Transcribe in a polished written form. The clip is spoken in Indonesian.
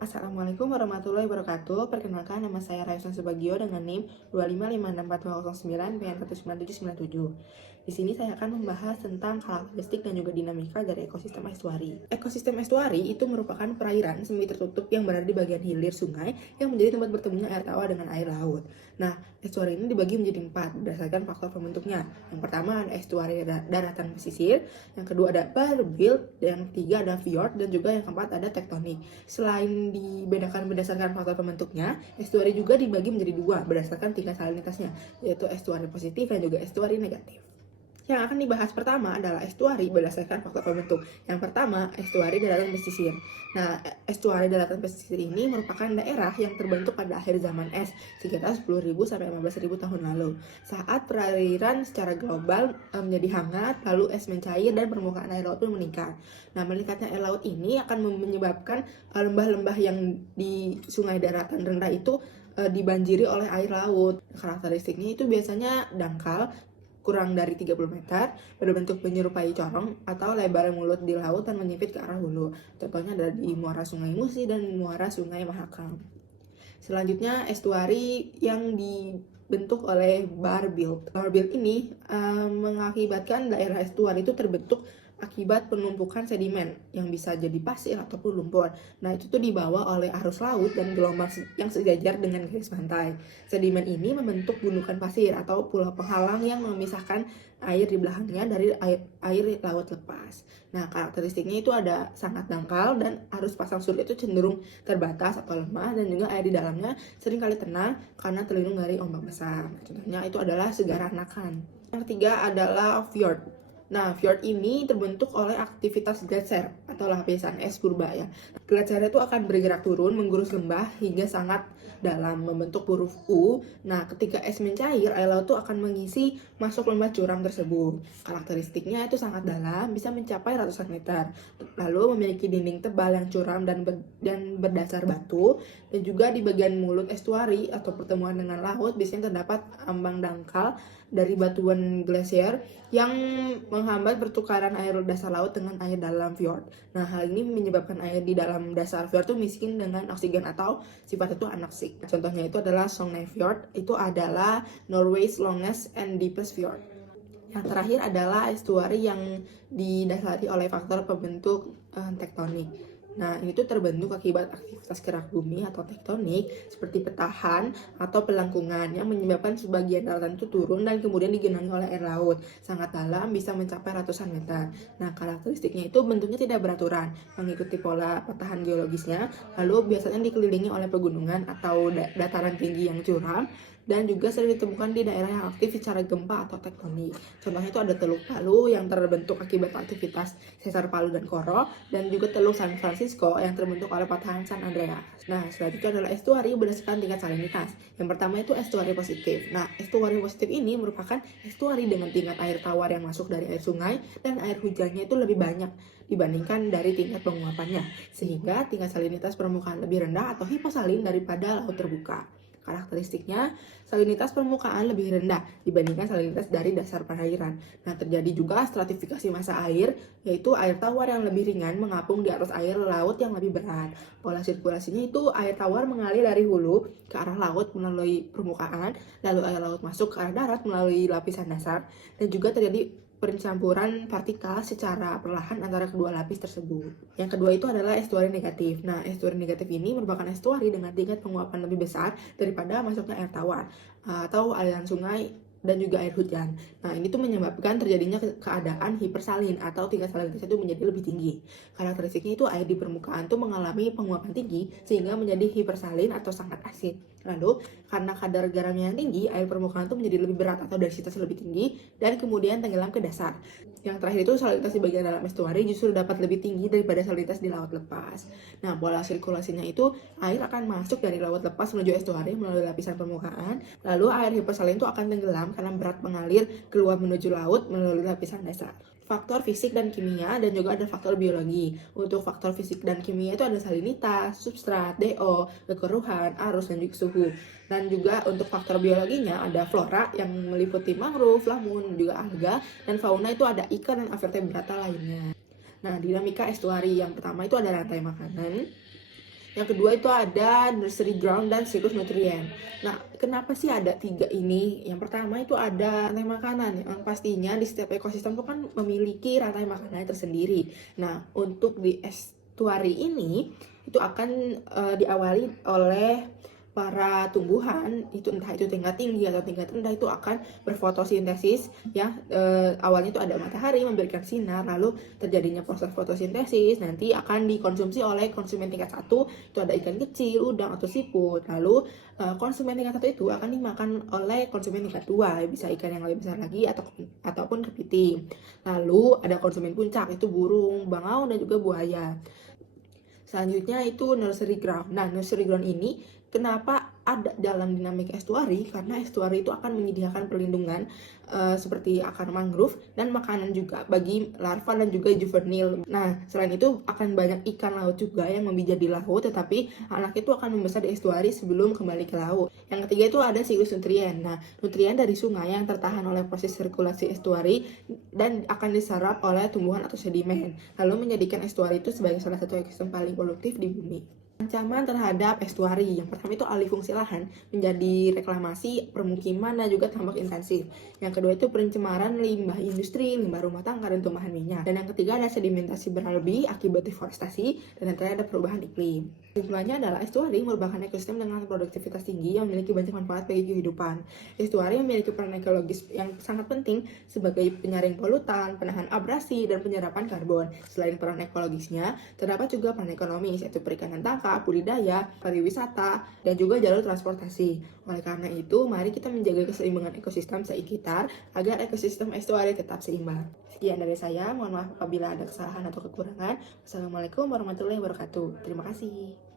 Assalamualaikum warahmatullahi wabarakatuh. Perkenalkan, nama saya Rayusan Subagio dengan NIM 2556409 PN19797. Di sini saya akan membahas tentang karakteristik dan juga dinamika dari ekosistem estuari. Ekosistem estuari itu merupakan perairan semi tertutup yang berada di bagian hilir sungai yang menjadi tempat bertemunya air tawar dengan air laut. Nah, estuari ini dibagi menjadi 4 berdasarkan faktor pembentuknya. Yang pertama ada estuari daratan pesisir, yang kedua ada barbilt, yang ketiga ada fjord, dan juga yang keempat ada tektonik. Selain dibedakan berdasarkan faktor pembentuknya, estuari juga dibagi menjadi 2 berdasarkan tingkat salinitasnya, yaitu estuari positif dan juga estuari negatif. Yang akan dibahas pertama adalah estuari berdasarkan faktor pembentuk. Yang pertama, estuari daratan pesisir. Nah, estuari daratan pesisir ini merupakan daerah yang terbentuk pada akhir zaman es, sekitar 10.000 sampai 15.000 tahun lalu. Saat perairan secara global menjadi hangat, lalu es mencair dan permukaan air laut pun meningkat. Nah, meningkatnya air laut ini akan menyebabkan lembah-lembah yang di sungai daratan rendah itu dibanjiri oleh air laut. Karakteristiknya itu biasanya dangkal, kurang dari 30 meter, berbentuk menyerupai corong atau lebar mulut di laut dan menyempit ke arah hulu. Contohnya ada di muara Sungai Musi dan muara Sungai Mahakam. Selanjutnya, estuari yang dibentuk oleh barbilt. Barbilt ini mengakibatkan daerah estuari itu terbentuk akibat penumpukan sedimen yang bisa jadi pasir ataupun lumpur. Nah, itu tuh dibawa oleh arus laut dan gelombang yang sejajar dengan garis pantai. Sedimen ini membentuk gundukan pasir atau pulau penghalang yang memisahkan air di belakangnya dari air laut lepas. Nah, karakteristiknya itu ada sangat dangkal dan arus pasang surut itu cenderung terbatas atau lemah, dan juga air di dalamnya seringkali tenang karena terlindung dari ombak besar. Contohnya itu adalah Segara Anakan. Yang ketiga adalah fjord. Nah, fjord ini terbentuk oleh aktivitas gletser atau lapisan es purba ya. Gletser itu akan bergerak turun, menggurus lembah hingga sangat dalam membentuk huruf U. Nah, ketika es mencair, air laut itu akan mengisi masuk lembah curam tersebut. Karakteristiknya itu sangat dalam, bisa mencapai ratusan meter. Lalu memiliki dinding tebal yang curam dan berdasar batu. Dan juga di bagian mulut estuari atau pertemuan dengan laut biasanya terdapat ambang dangkal dari batuan glasier yang menghambat pertukaran air dasar laut dengan air dalam fjord. Nah, hal ini menyebabkan air di dalam dasar fjord itu miskin dengan oksigen atau sifat itu anoksik. Contohnya itu adalah Sognefjord, itu adalah Norway's longest and deepest fjord. Yang terakhir adalah estuari yang didasari oleh faktor pembentuk tektonik. Nah, ini tuh terbentuk akibat aktivitas gerak bumi atau tektonik seperti petahan atau pelengkungan yang menyebabkan sebagian daratan itu turun dan kemudian digenangi oleh air laut. Sangat dalam, bisa mencapai ratusan meter. Nah, karakteristiknya itu bentuknya tidak beraturan, mengikuti pola petahan geologisnya, lalu biasanya dikelilingi oleh pegunungan atau dataran tinggi yang curam, dan juga sering ditemukan di daerah yang aktif secara gempa atau tektonik. Contohnya itu ada Teluk Palu yang terbentuk akibat aktivitas sesar Palu dan Koro, dan juga Teluk San Francisco yang terbentuk oleh patahan San Andreas. Nah, selanjutnya adalah estuari berdasarkan tingkat salinitas. Yang pertama itu estuari positif. Nah, estuari positif ini merupakan estuari dengan tingkat air tawar yang masuk dari air sungai dan air hujannya itu lebih banyak dibandingkan dari tingkat penguapannya, sehingga tingkat salinitas permukaan lebih rendah atau hiposalin daripada laut terbuka. Karakteristiknya, salinitas permukaan lebih rendah dibandingkan salinitas dari dasar perairan. Nah, terjadi juga stratifikasi massa air, yaitu air tawar yang lebih ringan mengapung di arus air laut yang lebih berat. Pola sirkulasinya itu air tawar mengalir dari hulu ke arah laut melalui permukaan, lalu air laut masuk ke arah darat melalui lapisan dasar, dan juga terjadi pencampuran partikel secara perlahan antara kedua lapis tersebut. Yang kedua itu adalah estuari negatif. Nah, estuari negatif ini merupakan estuari dengan tingkat penguapan lebih besar daripada masuknya air tawar atau aliran sungai dan juga air hujan. Nah, ini tuh menyebabkan terjadinya keadaan hipersalin atau tingkat salinitas itu menjadi lebih tinggi. Karakteristiknya itu air di permukaan tuh mengalami penguapan tinggi sehingga menjadi hipersalin atau sangat asin. Lalu, karena kadar garamnya yang tinggi, air permukaan itu menjadi lebih berat atau densitas lebih tinggi dan kemudian tenggelam ke dasar. Yang terakhir itu salinitas di bagian dalam estuari justru dapat lebih tinggi daripada salinitas di laut lepas. Nah, pola sirkulasinya itu air akan masuk dari laut lepas menuju estuari melalui lapisan permukaan, lalu air hipersalin itu akan tenggelam karena berat mengalir keluar menuju laut melalui lapisan dasar. Faktor fisik dan kimia, dan juga ada faktor biologi. Untuk faktor fisik dan kimia itu ada salinitas, substrat, DO, kekeruhan, arus, dan juga suhu. Dan juga untuk faktor biologinya ada flora yang meliputi mangrove, lamun, juga alga, dan fauna itu ada ikan dan vertebrata lainnya. Nah, dinamika estuari yang pertama itu ada rantai makanan. Yang kedua itu ada nursery ground dan siklus nutrien. Nah, kenapa sih ada 3 ini? Yang pertama itu ada rantai makanan. Yang pastinya di setiap ekosistem itu kan memiliki rantai makanan tersendiri. Nah, untuk di estuari ini itu akan diawali oleh para tumbuhan, itu entah itu tingkat tinggi atau tingkat rendah, itu akan berfotosintesis ya. Awalnya itu ada matahari memberikan sinar, lalu terjadinya proses fotosintesis, nanti akan dikonsumsi oleh konsumen tingkat 1, itu ada ikan kecil, udang atau siput. Lalu konsumen tingkat 1 itu akan dimakan oleh konsumen tingkat 2, bisa ikan yang lebih besar lagi ataupun kepiting. Lalu ada konsumen puncak, itu burung, bangau dan juga buaya. Selanjutnya itu nursery ground. Nah, nursery ground ini kenapa ada dalam dinamika estuari? Karena estuari itu akan menyediakan perlindungan seperti akar mangrove dan makanan juga bagi larva dan juga juvenil. Nah, selain itu akan banyak ikan laut juga yang memijat di laut, tetapi anak itu akan membesar di estuari sebelum kembali ke laut. Yang ketiga itu ada siklus nutrien. Nah, nutrien dari sungai yang tertahan oleh proses sirkulasi estuari dan akan diserap oleh tumbuhan atau sedimen, lalu menjadikan estuari itu sebagai salah satu ekosistem paling produktif di bumi. Ancaman terhadap estuari, yang pertama itu alih fungsi lahan menjadi reklamasi, permukiman, dan juga tambak intensif. Yang kedua itu pencemaran limbah industri, limbah rumah tangga, dan tumpahan minyak. Dan yang ketiga ada sedimentasi berlebih akibat deforestasi, dan yang terakhir ada perubahan iklim. Kesimpulannya adalah estuari merupakan ekosistem dengan produktivitas tinggi yang memiliki banyak manfaat bagi kehidupan. Estuari memiliki peran ekologis yang sangat penting sebagai penyaring polutan, penahan abrasi, dan penyerapan karbon. Selain peran ekologisnya, terdapat juga peran ekonomis, yaitu perikanan tangkap, budidaya, pariwisata, dan juga jalur transportasi. Oleh karena itu, mari kita menjaga keseimbangan ekosistem sekitar agar ekosistem estuari tetap seimbang. Sekian dari saya, mohon maaf apabila ada kesalahan atau kekurangan. Wassalamualaikum warahmatullahi wabarakatuh. Terima kasih.